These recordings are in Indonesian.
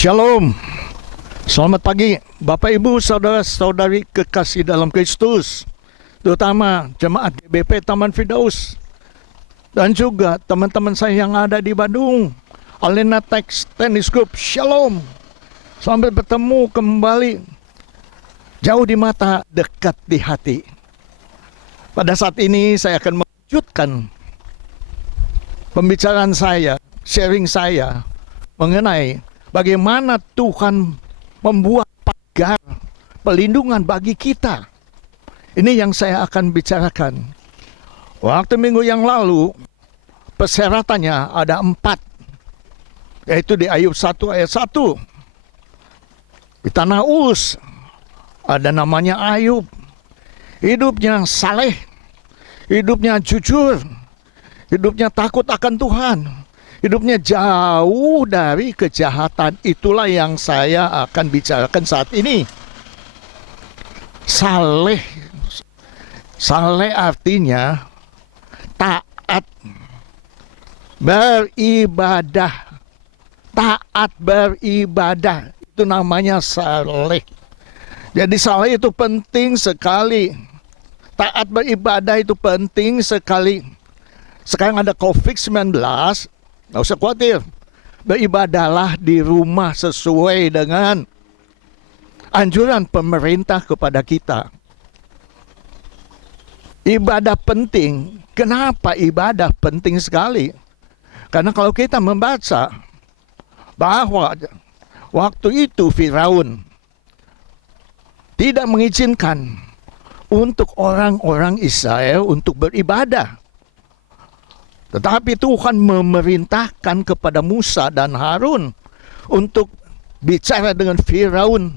Shalom. Selamat pagi Bapak Ibu Saudara-saudari kekasih dalam Kristus, terutama jemaat GBP Taman Firdaus, dan juga teman-teman saya yang ada di Bandung, Alena Tex Tennis Group. Shalom. Sambil bertemu kembali, jauh di mata, dekat di hati. Pada saat ini saya akan melanjutkan pembicaraan saya, sharing saya mengenai bagaimana Tuhan membuat pagar pelindungan bagi kita. Ini yang saya akan bicarakan. Waktu minggu yang lalu, persyaratannya ada 4. Yaitu di Ayub 1 ayat 1. Di tanah Uz, ada namanya Ayub. Hidupnya saleh, hidupnya jujur, hidupnya takut akan Tuhan, hidupnya jauh dari kejahatan. Itulah yang saya akan bicarakan saat ini. Saleh. Saleh artinya taat, beribadah. Taat beribadah. Itu namanya saleh. Jadi saleh itu penting sekali. Taat beribadah itu penting sekali. Sekarang ada COVID-19, nggak usah khawatir. Beribadahlah di rumah sesuai dengan anjuran pemerintah kepada kita. Ibadah penting. Kenapa ibadah penting sekali? Karena kalau kita membaca bahwa waktu itu Firaun tidak mengizinkan untuk orang-orang Israel untuk beribadah. Tetapi Tuhan memerintahkan kepada Musa dan Harun untuk bicara dengan Firaun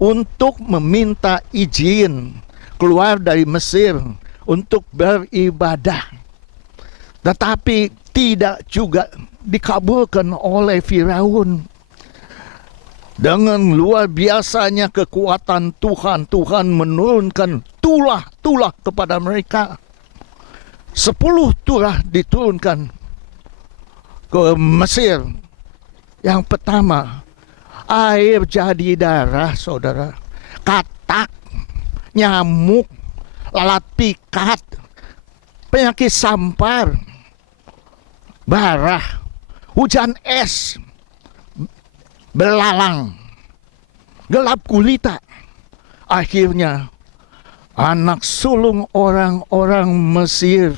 untuk meminta izin keluar dari Mesir untuk beribadah. Tetapi tidak juga dikabulkan oleh Firaun. Dengan luar biasanya kekuatan Tuhan, Tuhan menurunkan tulah kepada mereka. 10 tulah diturunkan ke Mesir. Yang pertama, air jadi darah, saudara. Katak, nyamuk, lalat pikat, penyakit sampar, barah, hujan es, belalang, gelap gulita. Akhirnya anak sulung orang-orang Mesir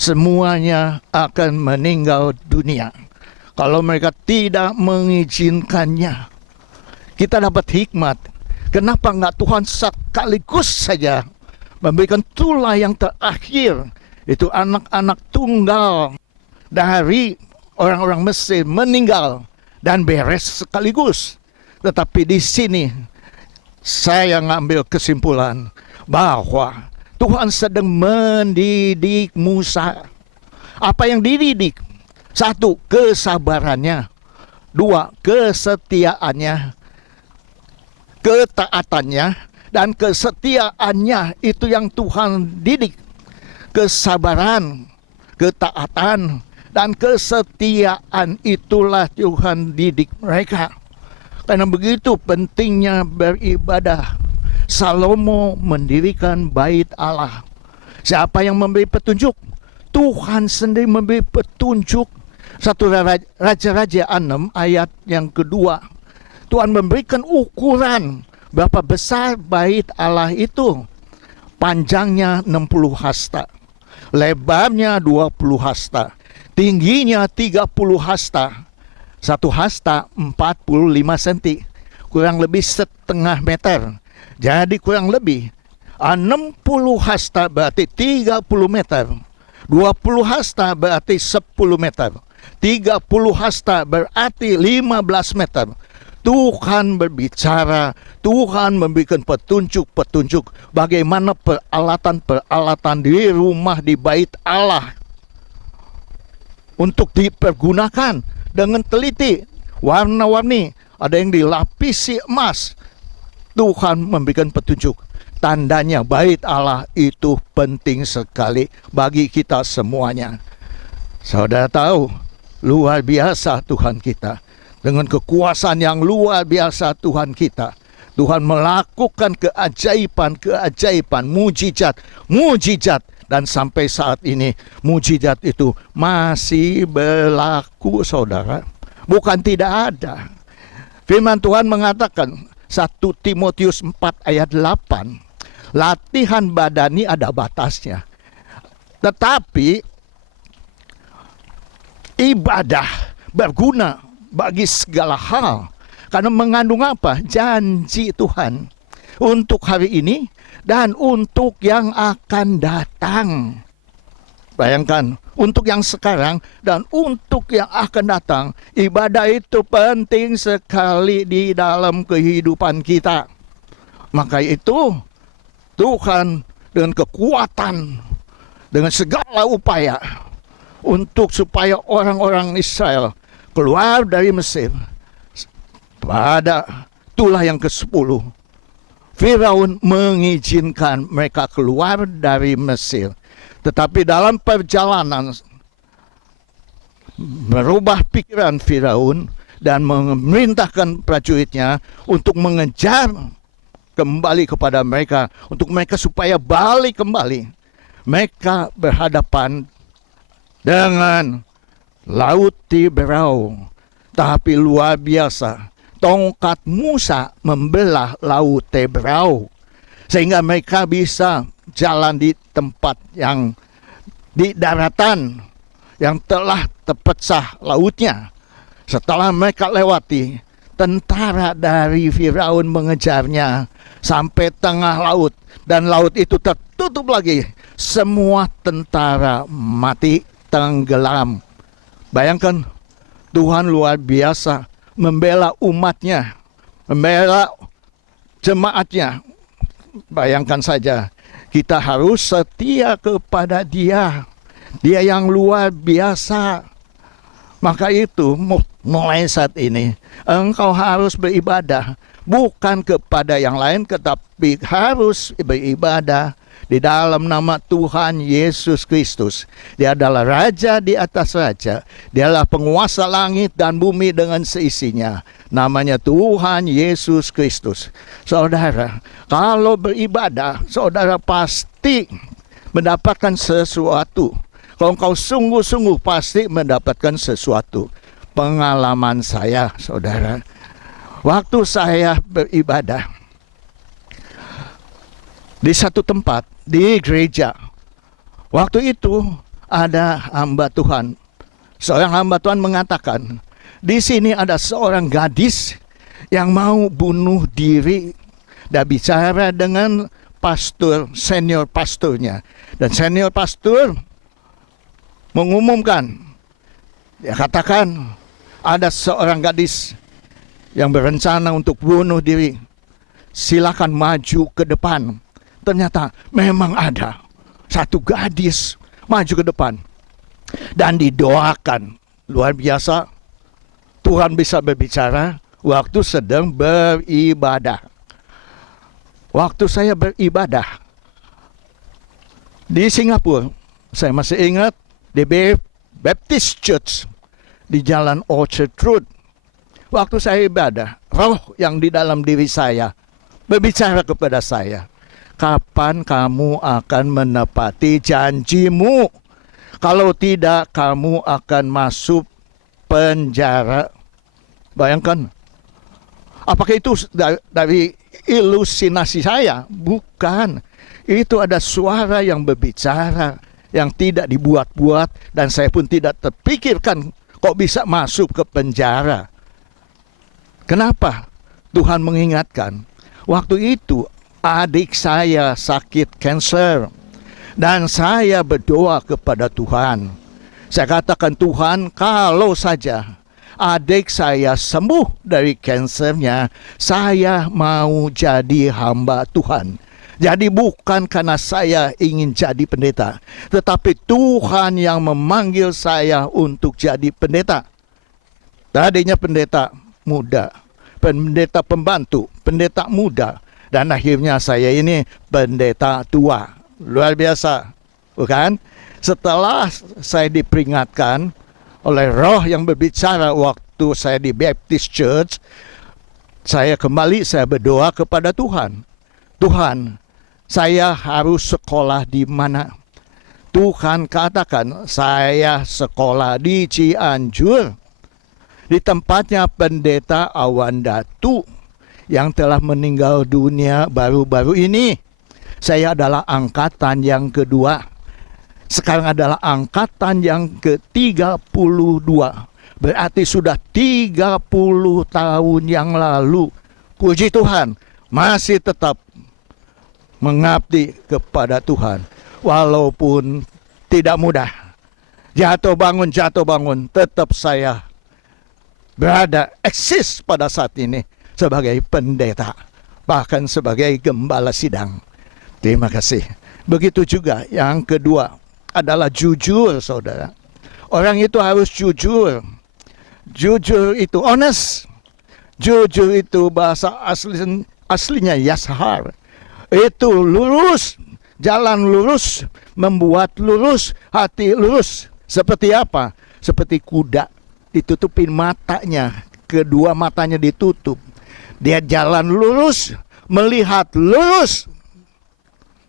semuanya akan meninggal dunia kalau mereka tidak mengizinkannya. Kita dapat hikmat. Kenapa enggak Tuhan sekaligus saja memberikan tulah yang terakhir, itu anak-anak tunggal dari orang-orang Mesir meninggal dan beres sekaligus. Tetapi di sini saya ngambil kesimpulan bahwa Tuhan sedang mendidik Musa. Apa yang dididik? 1, kesabarannya. 2, kesetiaannya, ketaatannya, dan kesetiaannya. Itu yang Tuhan didik. Kesabaran, ketaatan, dan kesetiaan, itulah Tuhan didik mereka. Karena begitu pentingnya beribadah. Salomo mendirikan bait Allah. Siapa yang memberi petunjuk? Tuhan sendiri memberi petunjuk. 1 Raja-Raja 6 ayat yang kedua. Tuhan memberikan ukuran berapa besar bait Allah itu. Panjangnya 60 hasta, lebarnya 20 hasta, tingginya 30 hasta. 1 hasta 45 cm, kurang lebih setengah meter. Jadi kurang lebih 60 hasta berarti 30 meter. 20 hasta berarti 10 meter. 30 hasta berarti 15 meter. Tuhan berbicara, Tuhan memberikan petunjuk-petunjuk bagaimana peralatan-peralatan di rumah, di bait Allah untuk dipergunakan dengan teliti, warna-warni, ada yang dilapisi emas. Tuhan memberikan petunjuk. Tandanya bait Allah itu penting sekali bagi kita semuanya. Saudara tahu, luar biasa Tuhan kita. Dengan kekuasaan yang luar biasa Tuhan kita, Tuhan melakukan keajaiban, mujizat. Dan sampai saat ini mujizat itu masih berlaku, saudara. Bukan tidak ada. Firman Tuhan mengatakan 1 Timotius 4 ayat 8, latihan badani ada batasnya. Tetapi ibadah berguna bagi segala hal. Karena mengandung apa? Janji Tuhan untuk hari ini dan untuk yang akan datang. Bayangkan, untuk yang sekarang dan untuk yang akan datang. Ibadah itu penting sekali di dalam kehidupan kita. Maka itu Tuhan dengan kekuatan, dengan segala upaya untuk supaya orang-orang Israel keluar dari Mesir. Pada tulah yang ke-10, Firaun mengizinkan mereka keluar dari Mesir. Tetapi dalam perjalanan merubah pikiran Firaun dan memerintahkan prajuritnya untuk mengejar kembali kepada mereka, untuk mereka supaya balik kembali. Mereka berhadapan dengan Laut Tiberau. Tapi luar biasa, tongkat Musa membelah Laut Tiberau sehingga mereka bisa jalan di tempat yang di daratan yang telah terpecah lautnya. Setelah mereka lewati, tentara dari Firaun mengejarnya sampai tengah laut, dan laut itu tertutup lagi. Semua tentara mati, tenggelam. Bayangkan, Tuhan luar biasa membela umatnya, membela jemaatnya. Bayangkan saja, kita harus setia kepada Dia. Dia yang luar biasa. Maka itu mulai saat ini engkau harus beribadah bukan kepada yang lain, tetapi harus beribadah di dalam nama Tuhan Yesus Kristus. Dia adalah Raja di atas raja. Dia adalah penguasa langit dan bumi dengan seisinya. Namanya Tuhan Yesus Kristus. Saudara, kalau beribadah, saudara pasti mendapatkan sesuatu. Kalau engkau sungguh-sungguh pasti mendapatkan sesuatu. Pengalaman saya, saudara, waktu saya beribadah di satu tempat, di gereja. Waktu itu ada hamba Tuhan. Seorang hamba Tuhan mengatakan, di sini ada seorang gadis yang mau bunuh diri. Dan bicara dengan pastor, senior pastornya. Dan senior pastor mengumumkan, dia katakan ada seorang gadis yang berencana untuk bunuh diri. Silakan maju ke depan. Ternyata memang ada satu gadis maju ke depan dan didoakan. Luar biasa, Tuhan bisa berbicara waktu sedang beribadah. Waktu saya beribadah di Singapura, saya masih ingat, di Baptist Church di Jalan Orchard Road. Waktu saya ibadah, roh yang di dalam diri saya berbicara kepada saya, kapan kamu akan menepati janjimu? Kalau tidak, kamu akan masuk penjara. Bayangkan, apakah itu dari ilusinasi saya? Bukan. Itu ada suara yang berbicara, yang tidak dibuat-buat, dan saya pun tidak terpikirkan kok bisa masuk ke penjara. Kenapa? Tuhan mengingatkan, waktu itu adik saya sakit kanker dan saya berdoa kepada Tuhan. Saya katakan, Tuhan, kalau saja adik saya sembuh dari kankernya, saya mau jadi hamba Tuhan. Jadi bukan karena saya ingin jadi pendeta, tetapi Tuhan yang memanggil saya untuk jadi pendeta. Tadinya pendeta muda, pendeta pembantu, pendeta muda, dan akhirnya saya ini pendeta tua. Luar biasa, bukan? Setelah saya diperingatkan oleh roh yang berbicara waktu waktu saya di Baptist Church, saya kembali, saya berdoa kepada Tuhan. Tuhan, saya harus sekolah di mana? Tuhan katakan, saya sekolah di Cianjur, di tempatnya pendeta Awan Datu yang telah meninggal dunia baru-baru ini. Saya adalah angkatan yang kedua. Sekarang adalah angkatan yang ke-32. Berarti sudah 30 tahun yang lalu. Puji Tuhan, masih tetap mengabdi kepada Tuhan. Walaupun tidak mudah. Jatuh bangun, tetap saya berada, eksis pada saat ini sebagai pendeta. Bahkan sebagai gembala sidang. Terima kasih. Begitu juga yang kedua adalah jujur, saudara. Orang itu harus jujur. Jujur itu honest. Jujur itu bahasa aslinya yashar. Itu lurus, jalan lurus, membuat lurus, hati lurus. Seperti apa? Seperti kuda ditutupin matanya, kedua matanya ditutup. Dia jalan lurus, melihat lurus,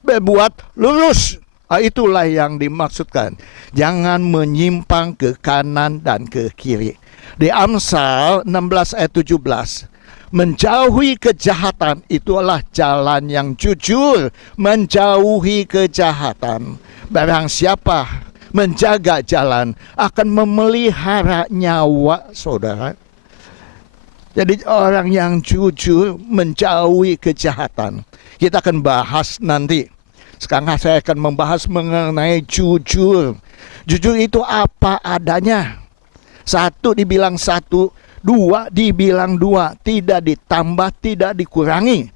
berbuat lurus. Itulah yang dimaksudkan. Jangan menyimpang ke kanan dan ke kiri. Di Amsal 16 ayat 17. Menjauhi kejahatan itulah jalan yang jujur. Menjauhi kejahatan. Barang siapa menjaga jalan akan memelihara nyawa saudara. Jadi orang yang jujur menjauhi kejahatan. Kita akan bahas nanti. Sekarang saya akan membahas mengenai jujur. Jujur itu apa adanya. Satu dibilang satu, dua dibilang dua. Tidak ditambah, tidak dikurangi.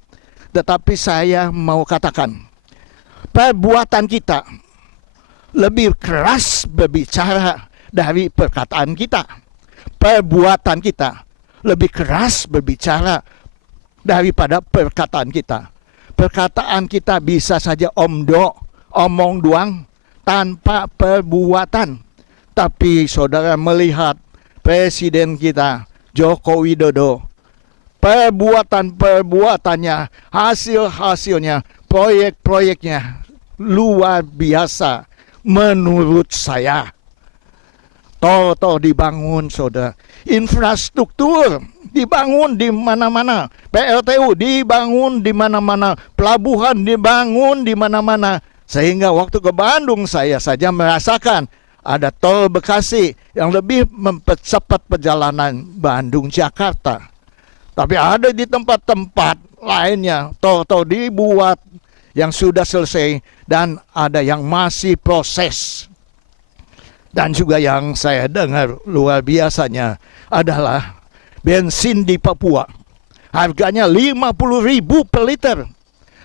Tetapi saya mau katakan, perbuatan kita lebih keras berbicara dari perkataan kita. Perbuatan kita lebih keras berbicara daripada perkataan kita. Perkataan kita bisa saja omong doang tanpa perbuatan. Tapi saudara melihat Presiden kita Joko Widodo, perbuatan-perbuatannya, hasil-hasilnya, proyek-proyeknya luar biasa menurut saya. Tol dibangun, saudara. Infrastruktur dibangun di mana-mana. PLTU dibangun di mana-mana. Pelabuhan dibangun di mana-mana. Sehingga waktu ke Bandung saya saja merasakan ada tol Bekasi yang lebih mempercepat perjalanan Bandung-Jakarta. Tapi ada di tempat-tempat lainnya tol dibuat yang sudah selesai dan ada yang masih proses. Dan juga yang saya dengar luar biasanya adalah bensin di Papua. Harganya 50.000 per liter.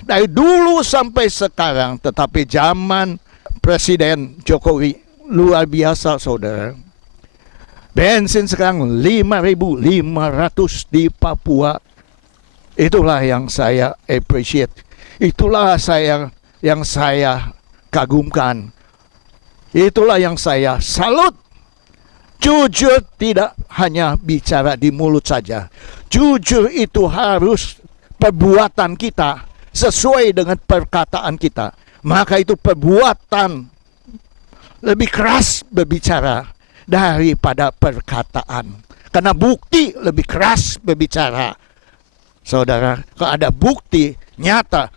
Dari dulu sampai sekarang. Tetapi zaman Presiden Jokowi luar biasa saudara. Bensin sekarang 5.500 di Papua. Itulah yang saya appreciate. Itulah yang saya kagumkan. Itulah yang saya salut. Jujur tidak hanya bicara di mulut saja. Jujur itu harus perbuatan kita sesuai dengan perkataan kita. Maka itu perbuatan lebih keras berbicara daripada perkataan. Karena bukti lebih keras berbicara. Saudara, kalau ada bukti nyata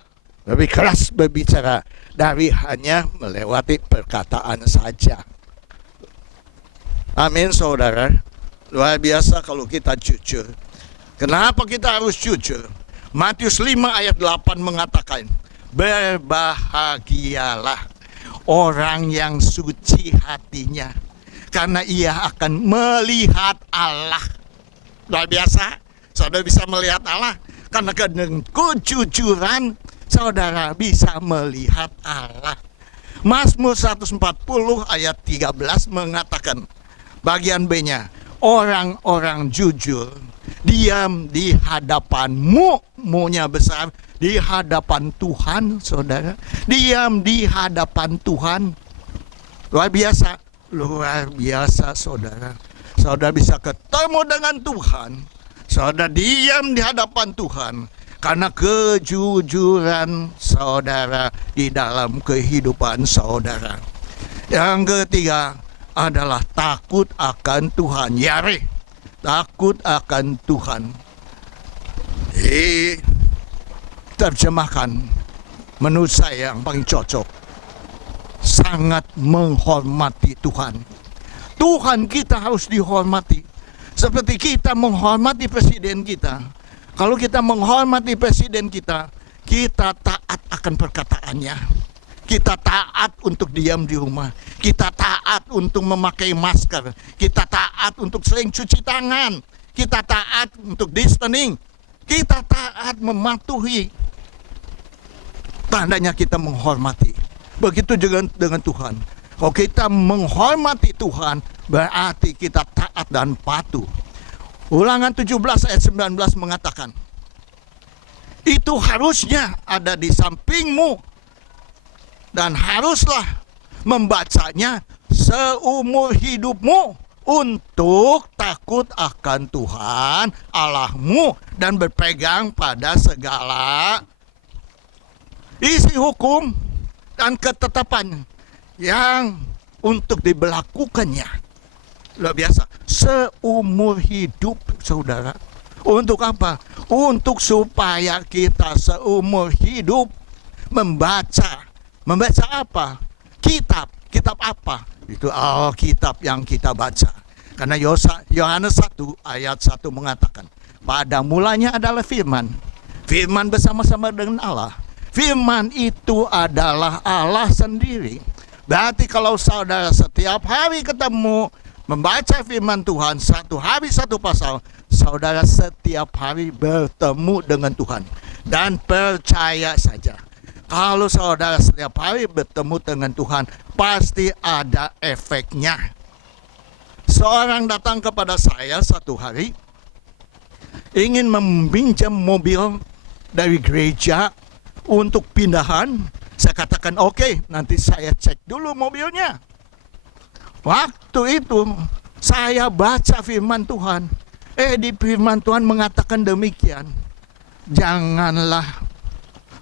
lebih keras berbicara dari hanya melewati perkataan saja. Amin saudara. Luar biasa kalau kita jujur. Kenapa kita harus jujur? Matius 5 ayat 8 mengatakan, berbahagialah orang yang suci hatinya, karena ia akan melihat Allah. Luar biasa. Saudara bisa melihat Allah. Karena dengan kejujuran saudara bisa melihat Allah. Mazmur 140 ayat 13 mengatakan, bagian B-nya, orang-orang jujur diam di hadapanmu, mu-nya besar, di hadapan Tuhan, saudara. Diam di hadapan Tuhan. Luar biasa, saudara. saudara bisa ketemu dengan Tuhan, saudara diam di hadapan Tuhan, karena kejujuran saudara di dalam kehidupan saudara. Yang ketiga adalah takut akan Tuhan. Yare, takut akan Tuhan. Terjemahkan menurut saya yang paling cocok, sangat menghormati Tuhan. Tuhan kita harus dihormati seperti kita menghormati presiden kita. Kalau kita menghormati presiden kita, kita taat akan perkataannya, kita taat untuk diam di rumah, kita taat untuk memakai masker, kita taat untuk sering cuci tangan, kita taat untuk distancing, kita taat mematuhi. Tandanya kita menghormati. Begitu juga dengan Tuhan. Kalau kita menghormati Tuhan, berarti kita taat dan patuh. Ulangan 17 ayat 19 mengatakan, itu harusnya ada di sampingmu dan haruslah membacanya seumur hidupmu untuk takut akan Tuhan Allahmu dan berpegang pada segala isi hukum dan ketetapan yang untuk diberlakukannya. Luar biasa, seumur hidup saudara. Untuk apa? Untuk supaya kita seumur hidup membaca apa? Kitab apa? Itu Alkitab yang kita baca. Karena Yohanes 1 ayat 1 mengatakan, pada mulanya adalah firman. Firman bersama-sama dengan Allah. Firman itu adalah Allah sendiri. Berarti kalau saudara setiap hari ketemu membaca firman Tuhan, satu hari satu pasal, saudara setiap hari bertemu dengan Tuhan. Dan percaya saja, kalau saudara setiap hari bertemu dengan Tuhan, pasti ada efeknya. Seorang datang kepada saya satu hari, ingin meminjam mobil dari gereja untuk pindahan. Saya katakan oke, nanti saya cek dulu mobilnya. Waktu itu saya baca firman Tuhan. Di firman Tuhan mengatakan demikian. Janganlah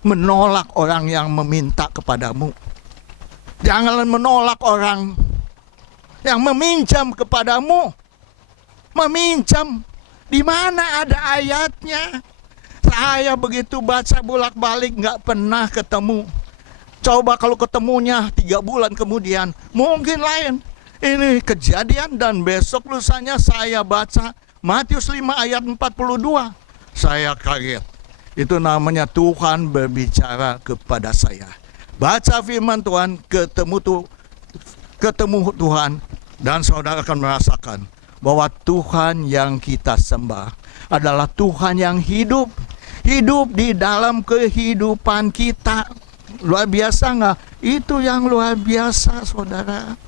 menolak orang yang meminta kepadamu. Janganlah menolak orang yang meminjam kepadamu. Meminjam, di mana ada ayatnya? Saya begitu baca bolak-balik nggak pernah ketemu. Coba kalau ketemunya 3 bulan kemudian, mungkin lain. Ini Kejadian dan besok lusanya saya baca Matius 5 ayat 42. Saya kaget. Itu namanya Tuhan berbicara kepada saya. Baca firman Tuhan, ketemu Tuhan, dan saudara akan merasakan bahwa Tuhan yang kita sembah adalah Tuhan yang hidup. Hidup di dalam kehidupan kita. Luar biasa nggak? Itu yang luar biasa saudara.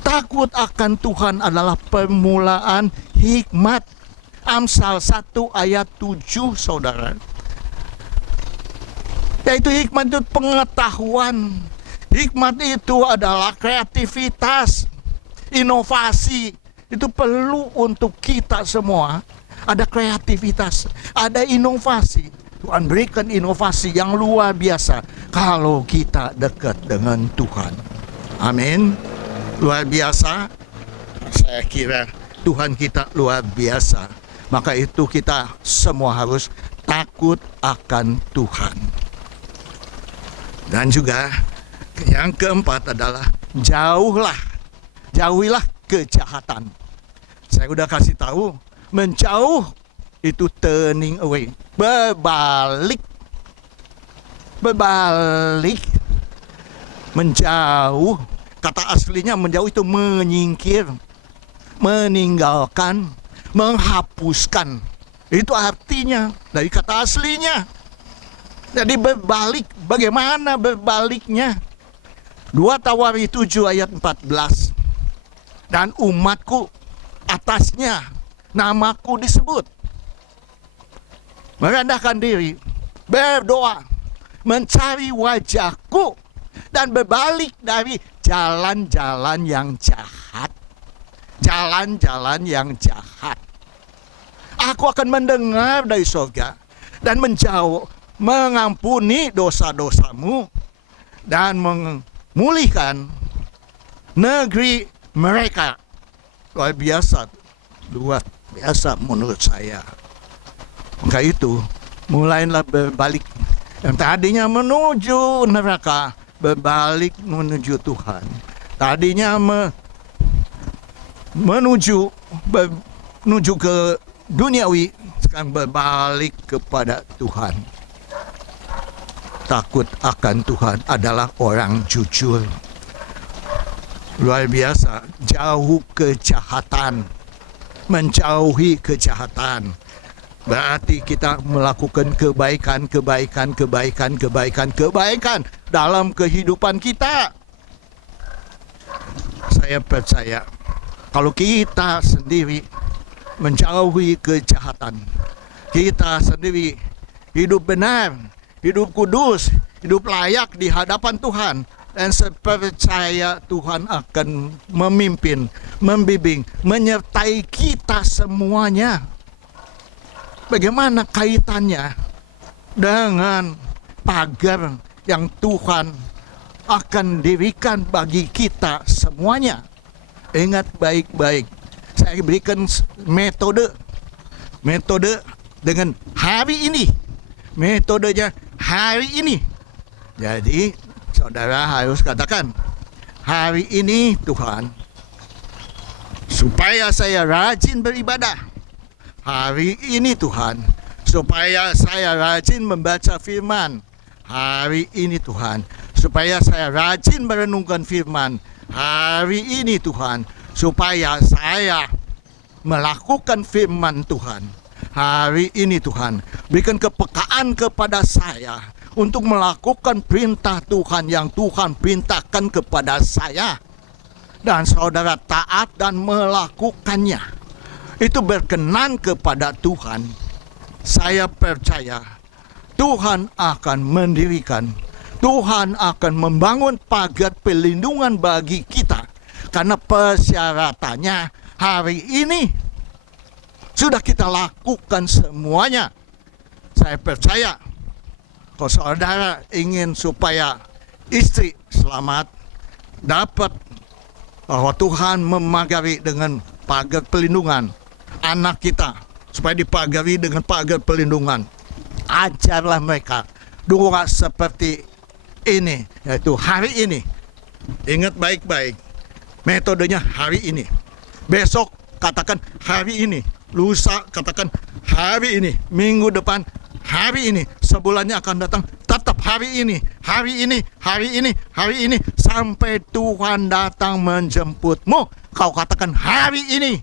Takut akan Tuhan adalah permulaan hikmat. Amsal 1 ayat 7 saudara. Yaitu hikmat itu pengetahuan. Hikmat itu adalah kreativitas, inovasi. Itu perlu untuk kita semua. Ada kreativitas, ada inovasi. Tuhan berikan inovasi yang luar biasa kalau kita dekat dengan Tuhan. Amin. Luar biasa. Saya kira Tuhan kita luar biasa. Maka itu kita semua harus takut akan Tuhan. Dan juga yang keempat adalah jauhilah kejahatan. Saya udah kasih tahu, menjauh itu turning away, berbalik, menjauh. Kata aslinya menjauh itu menyingkir, meninggalkan, menghapuskan. Itu artinya dari kata aslinya. Jadi berbalik, bagaimana berbaliknya? 2 Tawari 7 ayat 14. Dan umatku atasnya namaku disebut. Merendahkan diri, berdoa, mencari wajahku, dan berbalik dari jalan-jalan yang jahat. jalan-jalan yang jahat. Aku akan mendengar dari surga dan menjauh, mengampuni dosa-dosamu dan memulihkan negeri mereka. Luar biasa menurut saya. Maka itu mulailah berbalik. Yang tadinya menuju neraka, berbalik menuju Tuhan. Tadinya menuju ke duniawi, sekarang berbalik kepada Tuhan. Takut akan Tuhan adalah orang jujur. Luar biasa, jauh kejahatan, menjauhi kejahatan. Berarti kita melakukan kebaikan dalam kehidupan kita. Saya percaya kalau kita sendiri menjauhi kejahatan, kita sendiri hidup benar, hidup kudus, hidup layak di hadapan Tuhan, dan saya percaya Tuhan akan memimpin, membimbing, menyertai kita semuanya. Bagaimana kaitannya dengan pagar yang Tuhan akan dirikan bagi kita semuanya? Ingat baik-baik. Saya berikan metode dengan hari ini. Metodenya hari ini. Jadi saudara harus katakan, hari ini Tuhan, supaya saya rajin beribadah. Hari ini Tuhan, supaya saya rajin membaca firman. Hari ini Tuhan, supaya saya rajin merenungkan firman. Hari ini Tuhan, supaya saya melakukan firman Tuhan. Hari ini Tuhan, berikan kepekaan kepada saya untuk melakukan perintah Tuhan yang Tuhan perintahkan kepada saya. Dan saudara taat dan melakukannya. Itu berkenan kepada Tuhan. Saya percaya Tuhan akan mendirikan, Tuhan akan membangun pagar pelindungan bagi kita. Karena persyaratannya hari ini sudah kita lakukan semuanya. Saya percaya kalau saudara ingin supaya istri selamat, dapat bahwa Tuhan memagari dengan pagar pelindungan anak kita, supaya dipagari dengan pagar pelindungan. Ajarlah mereka doa seperti ini, yaitu hari ini. Ingat baik-baik, metodenya hari ini. Besok katakan hari ini, lusa katakan hari ini, minggu depan hari ini, sebulannya akan datang tetap hari ini, sampai Tuhan datang menjemputmu. Kau katakan hari ini,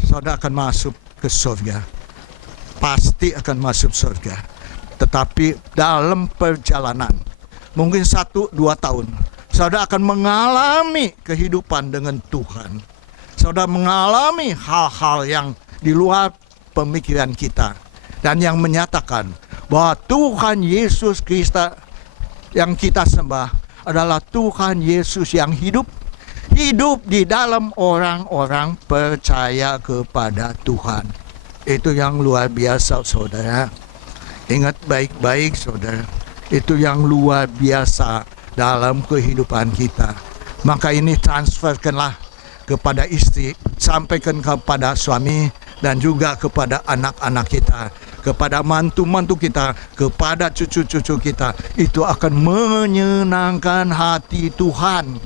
saudara akan masuk ke surga. Pasti akan masuk surga. Tetapi dalam perjalanan, mungkin 1-2 tahun, saudara akan mengalami kehidupan dengan Tuhan. Saudara mengalami hal-hal yang di luar pemikiran kita, dan yang menyatakan bahwa Tuhan Yesus Kristus yang kita sembah adalah Tuhan Yesus yang hidup di dalam orang-orang percaya kepada Tuhan. Itu yang luar biasa, saudara. Ingat baik-baik, saudara. Itu yang luar biasa dalam kehidupan kita. Maka ini transferkanlah kepada istri, sampaikan kepada suami, dan juga kepada anak-anak kita, kepada mantu-mantu kita, kepada cucu-cucu kita. Itu akan menyenangkan hati Tuhan.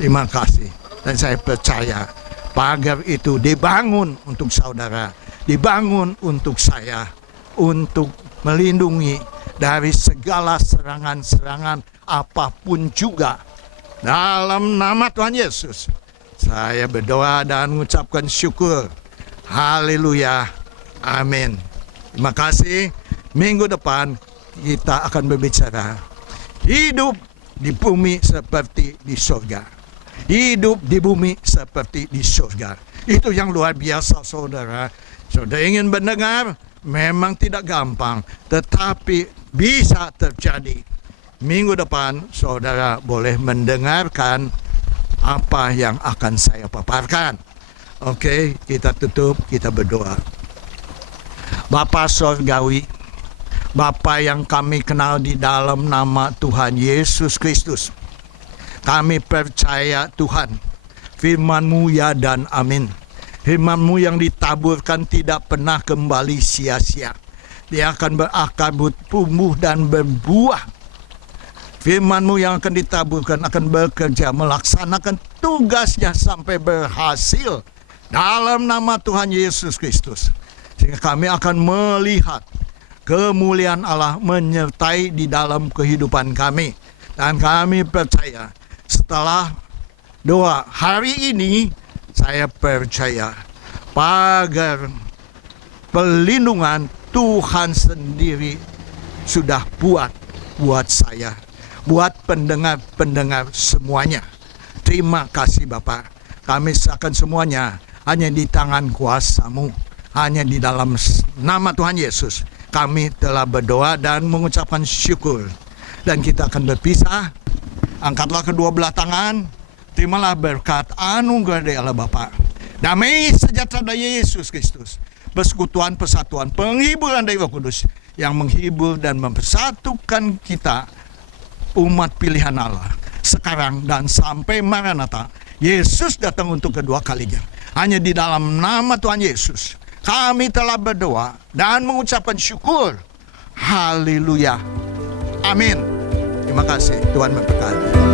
Terima kasih. Dan saya percaya pagar itu dibangun untuk saudara, dibangun untuk saya, untuk melindungi dari segala serangan-serangan apapun juga. Dalam nama Tuhan Yesus, saya berdoa dan mengucapkan syukur. Haleluya. Amin. Terima kasih. Minggu depan kita akan berbicara hidup di bumi seperti di surga. Hidup di bumi seperti di surga. Itu yang luar biasa, saudara. Saudara ingin mendengar, memang tidak gampang, tetapi bisa terjadi. Minggu depan saudara boleh mendengarkan apa yang akan saya paparkan. Oke, kita tutup, kita berdoa. Bapa Sorgawi, Bapa yang kami kenal di dalam nama Tuhan Yesus Kristus, kami percaya Tuhan, firman-Mu ya dan amin. Firman-Mu yang ditaburkan tidak pernah kembali sia-sia. Dia akan berakar, tumbuh dan berbuah. Firman-Mu yang akan ditaburkan akan bekerja, melaksanakan tugasnya sampai berhasil dalam nama Tuhan Yesus Kristus. Sehingga kami akan melihat kemuliaan Allah menyertai di dalam kehidupan kami. Dan kami percaya setelah doa hari ini, saya percaya pagar perlindungan Tuhan sendiri sudah buat saya, buat pendengar-pendengar semuanya. Terima kasih Bapak. Kami serahkan semuanya hanya di tangan kuasa-Mu. Hanya di dalam nama Tuhan Yesus kami telah berdoa dan mengucapkan syukur. Dan kita akan berpisah. Angkatlah kedua belah tangan. Terimalah berkat anugerah dari Allah Bapa, damai sejahtera dari Yesus Kristus, persekutuan, persatuan, penghiburan dari Roh Kudus yang menghibur dan mempersatukan kita, umat pilihan Allah, sekarang dan sampai Maranatha. Yesus datang untuk kedua kalinya. Hanya di dalam nama Tuhan Yesus kami telah berdoa dan mengucapkan syukur. Haleluya. Amin. Terima kasih. Tuhan memberkati.